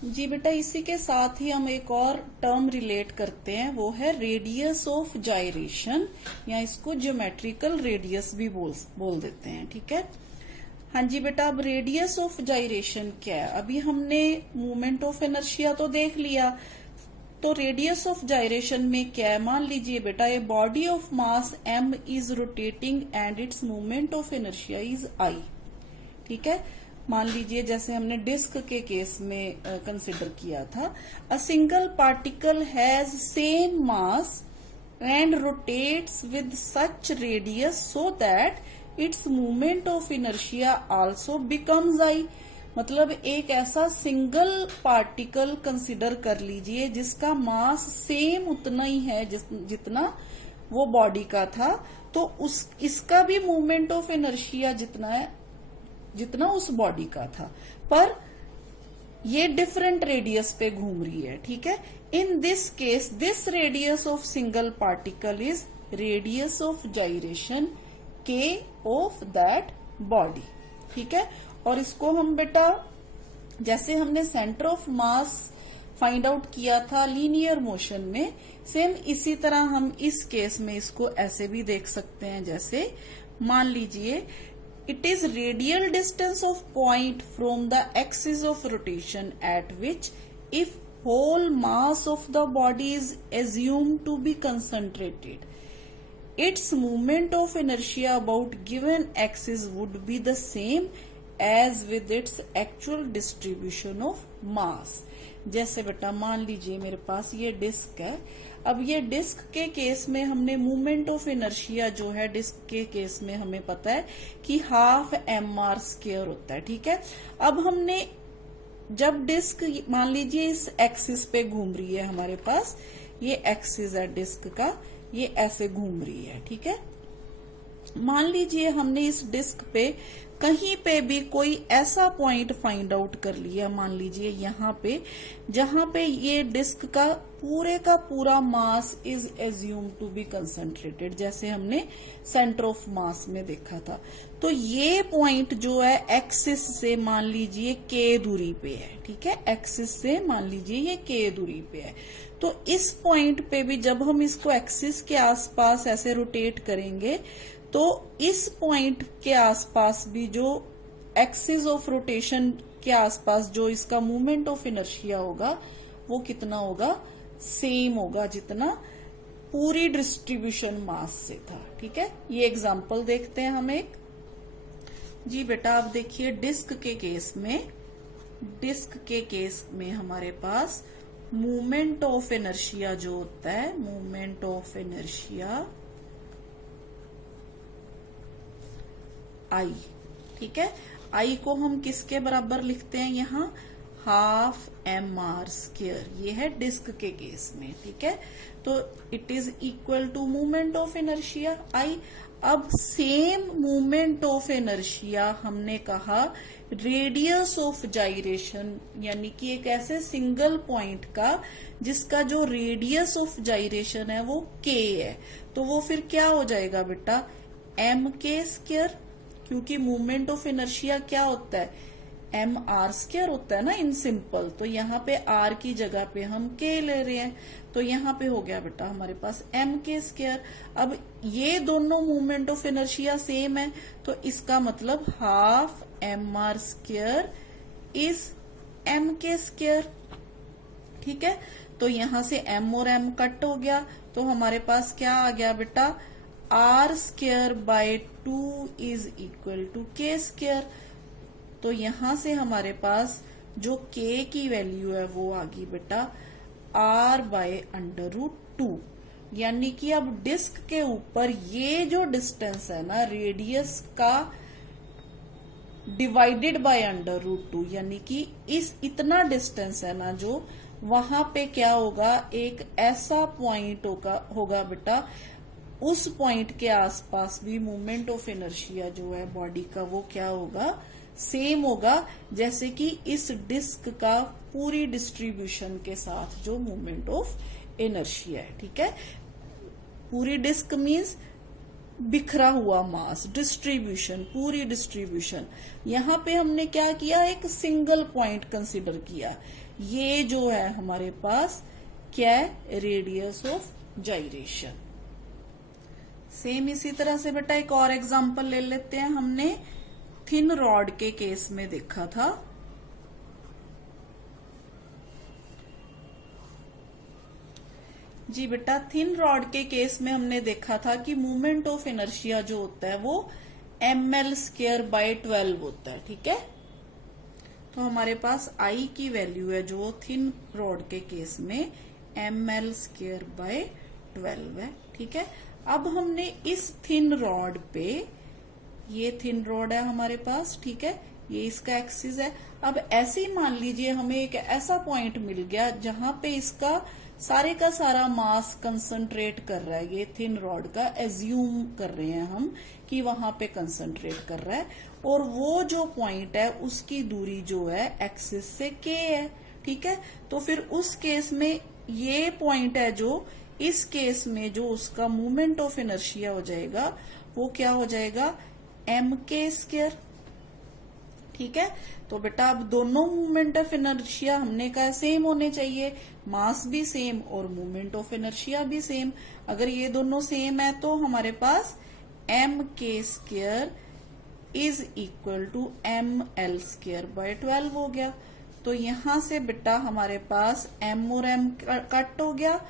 जी बेटा, इसी के साथ ही हम एक और टर्म रिलेट करते हैं, वो है रेडियस ऑफ जायरेशन, या इसको ज्योमेट्रिकल रेडियस भी बोल देते हैं। ठीक है। हाँ जी बेटा, अब रेडियस ऑफ जायरेशन क्या है? अभी हमने मूवमेंट ऑफ इनर्शिया तो देख लिया, तो रेडियस ऑफ जायरेशन में क्या है? मान लीजिए बेटा, a body of mass m is rotating and it's movement of inertia is I। ठीक है। मान लीजिए जैसे हमने डिस्क के केस में कंसिडर किया था, a single particle has same mass and rotates with such radius so that it's movement of inertia also becomes I। मतलब एक ऐसा सिंगल पार्टिकल कंसिडर कर लीजिए जिसका मास सेम उतना ही है जितना वो बॉडी का था, तो इसका भी मूवमेंट ऑफ इनर्शिया जितना है जितना उस बॉडी का था, पर ये डिफरेंट रेडियस पे घूम रही है। ठीक है। In this case this radius of single particle is radius of gyration k of that body. ठीक है। और इसको हम बेटा, जैसे हमने centre of mass find out किया था लीनियर मोशन में, सेम इसी तरह हम इस केस में इसको ऐसे भी देख सकते हैं। जैसे मान लीजिए it is radial distance of point from the axis of rotation at which if whole mass of the body is assumed to be concentrated, its moment of inertia about given axis would be the same as with its actual distribution of mass। जैसे बेटा मान लीजिए मेरे पास ये disc है, अब ये disc के केस में हमने मूवमेंट ऑफ इनर्शिया जो है डिस्क के केस में हमें पता है कि हाफ mr² होता है। ठीक है। अब हमने जब डिस्क मान लीजिए इस एक्सिस पे घूम रही है, हमारे पास ये एक्सिस है डिस्क का, ये ऐसे घूम रही है। ठीक है। मान लीजिए हमने इस डिस्क पे कहीं पे भी कोई ऐसा पॉइंट फाइंड आउट कर लिया, मान लीजिए यहाँ पे, जहां पे ये डिस्क का पूरा mass is assume to be concentrated, जैसे हमने सेंटर ऑफ मास में देखा था। तो ये पॉइंट जो है एक्सिस से मान लीजिए k दूरी पे है। ठीक है। एक्सिस से मान लीजिए ये k दूरी पे है, तो इस पॉइंट पे भी जब हम इसको एक्सिस के आसपास ऐसे रोटेट करेंगे, तो इस पॉइंट के आसपास भी जो एक्सिस ऑफ रोटेशन के आसपास जो इसका मूवमेंट ऑफ इनर्शिया होगा वो कितना होगा? सेम होगा जितना पूरी डिस्ट्रीब्यूशन मास से था। ठीक है। ये एग्जांपल देखते हैं हम एक। जी बेटा, आप देखिए डिस्क के केस में हमारे पास मूवमेंट ऑफ इनर्शिया जो होता है, मूवमेंट ऑफ इनर्शिया I। ठीक है। I को हम किसके बराबर लिखते हैं? यहाँ हाफ mr², ये है डिस्क के केस में। ठीक है। तो it is equal to movement of inertia I। अब सेम मूवमेंट ऑफ इनर्शिया हमने कहा रेडियस ऑफ जायरेशन, यानी कि एक ऐसे सिंगल पॉइंट का जिसका जो रेडियस ऑफ जायरेशन है वो k है, तो वो फिर क्या हो जाएगा बेटा? mk², क्योंकि मूवमेंट ऑफ इनर्शिया क्या होता है? mr² होता है ना इन सिंपल, तो यहाँ पे r की जगह पे हम k ले रहे हैं, तो यहाँ पे हो गया बेटा हमारे पास mk²। अब ये दोनों मूवमेंट ऑफ इनर्शिया सेम है, तो इसका मतलब हाफ mr² इज mk²। ठीक है। तो यहाँ से m और m कट हो गया, तो हमारे पास क्या आ गया बेटा? r²/2 is equal to k²। तो यहां से हमारे पास जो k की वैल्यू है वो आ गई बेटा r/√2, यानी कि अब डिस्क के ऊपर ये जो डिस्टेंस है ना रेडियस का डिवाइडेड बाय √2, यानी कि इतना डिस्टेंस है ना, जो वहां पे क्या होगा? एक ऐसा पॉइंट होगा बेटा, उस पॉइंट के आसपास भी मूवमेंट ऑफ इनर्शिया जो है बॉडी का वो क्या होगा? सेम होगा जैसे कि इस डिस्क का पूरी डिस्ट्रीब्यूशन के साथ जो मूवमेंट ऑफ इनर्शिया है। ठीक है। पूरी डिस्क मीन्स बिखरा हुआ मास, डिस्ट्रीब्यूशन, पूरी डिस्ट्रीब्यूशन। यहां पे हमने क्या किया, एक सिंगल पॉइंट कंसिडर किया। ये जो है हमारे पास क्या है, रेडियस ऑफ जाइरेशन। सेम इसी तरह से बेटा एक और एग्जांपल ले लेते हैं। हमने थिन रॉड के केस में देखा था, जी बेटा थिन रॉड के केस में हमने देखा था कि मूवमेंट ऑफ इनर्शिया जो होता है वो ml²/12 होता है, ठीक है। तो हमारे पास I की वैल्यू है जो थिन रॉड के केस में ml²/12 है, ठीक है। अब हमने इस थिन रॉड पे, ये थिन रॉड है हमारे पास, ठीक है, ये इसका एक्सिस है। अब ऐसे ही मान लीजिए हमें एक ऐसा पॉइंट मिल गया जहां पे इसका सारे का सारा मास कंसंट्रेट कर रहा है, ये थिन रॉड का एज्यूम कर रहे हैं हम कि वहां पे कंसंट्रेट कर रहा है, और वो जो पॉइंट है उसकी दूरी जो है एक्सिस से k है, ठीक है। तो फिर उस केस में ये पॉइंट है जो, इस केस में जो उसका मूवमेंट ऑफ इनर्शिया हो जाएगा वो क्या हो जाएगा, mk², ठीक है। तो बेटा अब दोनों मूवमेंट ऑफ इनर्शिया हमने कहा सेम होने चाहिए, मास भी सेम और मूवमेंट ऑफ इनर्शिया भी सेम। अगर ये दोनों सेम है तो हमारे पास mk² is equal to ml²/12 हो गया। तो यहां से बेटा हमारे पास m और m कट हो गया,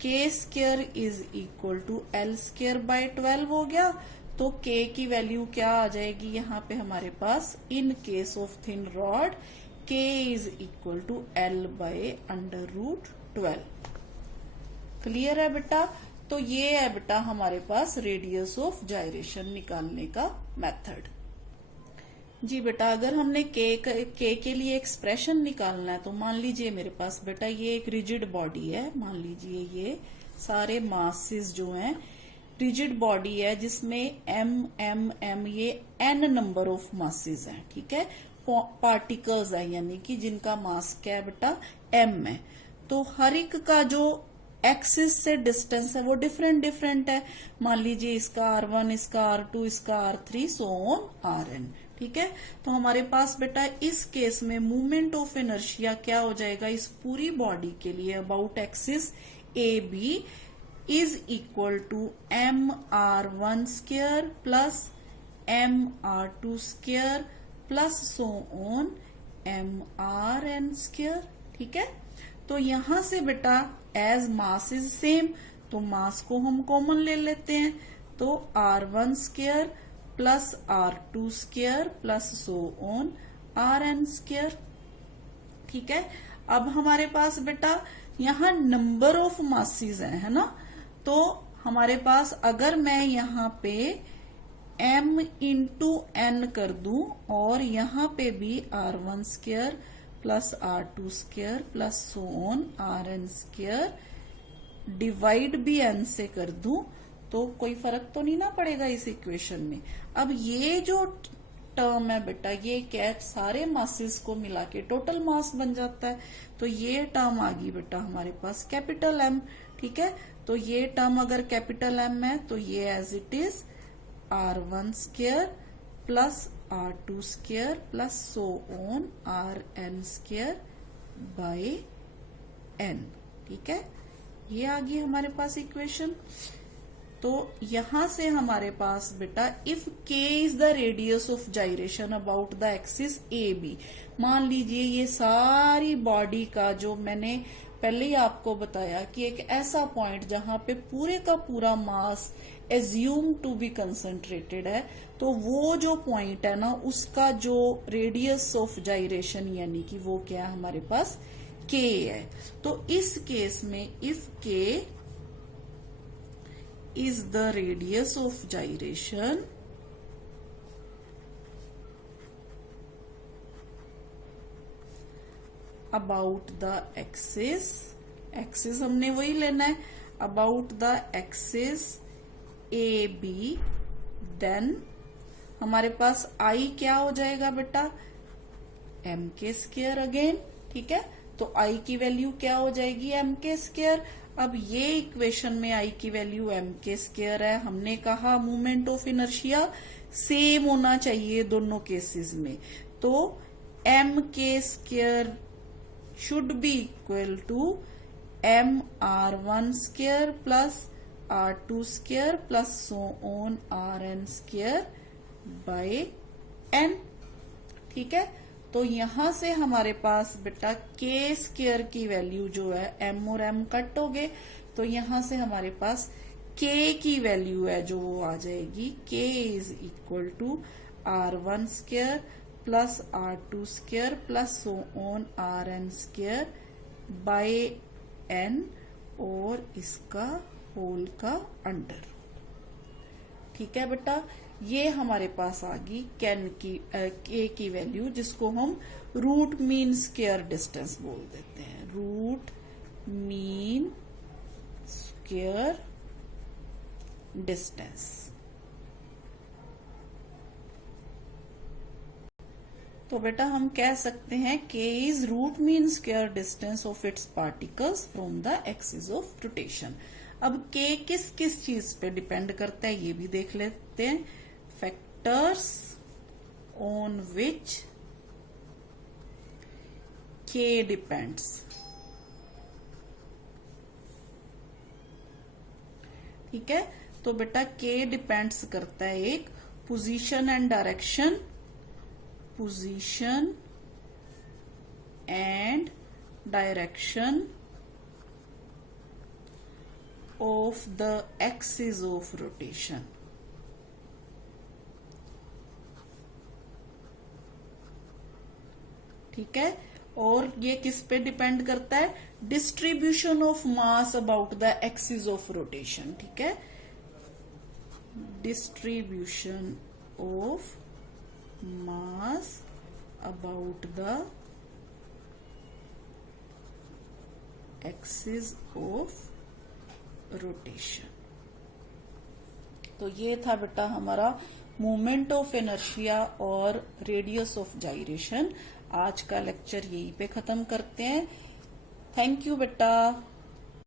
k² is equal to l²/12 हो गया। तो k की वैल्यू क्या आ जाएगी यहाँ पे हमारे पास, in case of thin rod k is equal to l/√12। Clear है बेटा। तो ये है बेटा हमारे पास रेडियस ऑफ जाइरेशन निकालने का मेथड। जी बेटा अगर हमने k के लिए एक्सप्रेशन निकालना है तो मान लीजिए मेरे पास बेटा ये एक रिजिड बॉडी है, मान लीजिए ये सारे मासेस जो हैं रिजिड बॉडी है जिसमें m ये n नंबर ऑफ मासेस हैं, ठीक है, पार्टिकल्स है, यानी कि जिनका मास क्या है बेटा m है। तो हर एक का जो एक्सिस से डिस्टेंस है वो डिफरेंट डिफरेंट है। मान लीजिए इसका r1, इसका r2, इसका r3 सो ऑन rn, ठीक है। तो हमारे पास बेटा इस केस में मूवमेंट ऑफ इनर्शिया क्या हो जाएगा, इस पूरी बॉडी के लिए about axis AB is equal to mr1² plus mr2² plus so on mrn², ठीक है। तो यहां से बेटा एज मास इज सेम तो मास को हम कॉमन ले लेते हैं, तो r1² plus r2² plus so on rn², ठीक है। अब हमारे पास बेटा यहाँ नंबर ऑफ मासेस है ना, तो हमारे पास अगर मैं यहाँ पे m इंटू n कर दूं और यहाँ पे भी r1² plus r2² plus so on rn² divide भी n से कर दूं तो कोई फर्क तो नहीं ना पड़ेगा इस इक्वेशन में। अब ये जो टर्म है बेटा ये क्या, सारे मासेस को मिला के टोटल मास बन जाता है। तो ये टर्म आ गई बेटा हमारे पास कैपिटल M, ठीक है। तो ये टर्म अगर कैपिटल M है तो ये as it is r1² plus r2² plus so on rn² by n, ठीक है। ये आ गई हमारे पास इक्वेशन। तो यहां से हमारे पास बेटा if k is the radius of gyration about the axis AB, मान लीजिए ये सारी बॉडी का जो मैंने पहले ही आपको बताया कि एक ऐसा पॉइंट जहां पे पूरे का पूरा मास एज्यूम टू बी कंसंट्रेटेड है, तो वो जो पॉइंट है ना उसका जो रेडियस ऑफ जाइरेशन यानी कि वो क्या है हमारे पास k है। तो इस केस में if k is the radius of gyration about the axis, axis हमने वही लेना है, about the axis AB, then हमारे पास I क्या हो जाएगा बेटा mk² अगेन, ठीक है। तो I की वैल्यू क्या हो जाएगी mk²। अब ये इक्वेशन में आई की वैल्यू एम के स्क्वायर है। हमने कहा मोमेंट ऑफ इनर्शिया सेम होना चाहिए दोनों केसेस में, तो M K square should be equal to M R one square plus R two square plus so on R N square by N. ठीक है, तो यहां से हमारे पास बेटा के स्क्वायर की वैल्यू जो है एम और एम कट हो गए, तो यहां से हमारे पास के की वैल्यू है जो वो आ जाएगी K is equal to R one square plus R two square plus so on R N square by N और इसका होल का अंडर। ठीक है बेटा, ये हमारे पास आ गई के की वैल्यू, जिसको हम रूट मीन स्क्वायर डिस्टेंस बोल देते हैं। Root mean square distance. तो बेटा हम कह सकते हैं K is root mean square distance of its particles from the axis of rotation. अब के किस किस चीज पे डिपेंड करता है ये भी देख लेते हैं। फैक्टर्स ऑन विच के डिपेंड्स। ठीक है, तो बेटा के डिपेंड्स करता है एक position and direction, position and direction of the axis of rotation. ठीक है, और ये किस पे डिपेंड करता है? Distribution of mass about the axis of rotation. ठीक है, distribution of mass about the axis of rotation. तो ये था बेटा हमारा मोमेंट ऑफ इनर्शिया और रेडियस ऑफ जाइरेशन। आज का लेक्चर यहीं पे खत्म करते हैं। थैंक यू बेटा।